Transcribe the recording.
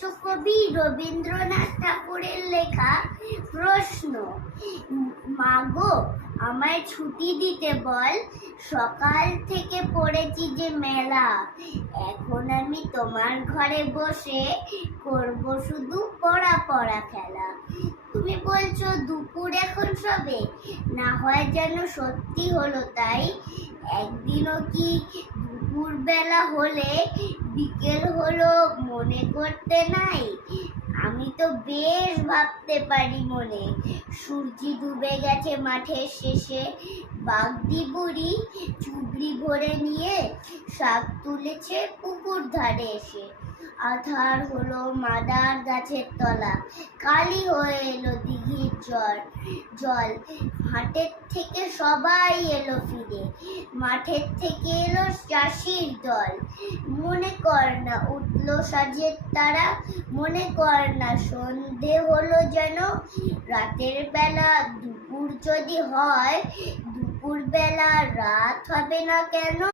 বিশ্বকবি রবীন্দ্রনাথ ঠাকুরের লেখা প্রশ্ন। মাগো, আমায় ছুটি দিতে বল, সকাল থেকে পড়েছি যে মেলা। এখন আমি তোমার ঘরে বসে করব শুধু পড়া পড়া খেলা। তুমি বলছো দুপুর এখন সবে, না হয় যেন সত্যি হলো তাই। একদিনও কি দুপুর বেলা হলে বিকেল হলো মনে করতে নাই? আমি তো বেশ ভাবতে পারি মনে। সূর্যি ডুবে গেছে মাঠের শেষে, বাগদি বুড়ি চুবড়ি ভরে নিয়ে শাক তুলেছে পুকুর ধারে এসে। আধার হলো মাদার গাছের তলা, কালি হয়ে এলো দিঘির জল। হাটের থেকে সবাই এলো ফিরে, মাঠের থেকে এলো চাষির দল। মনে কর না উঠলো সাজের তারা, মনে কর না সন্ধে হলো যেন। রাতের বেলা দুপুর যদি হয়, দুপুর বেলা রাত হবে না কেন?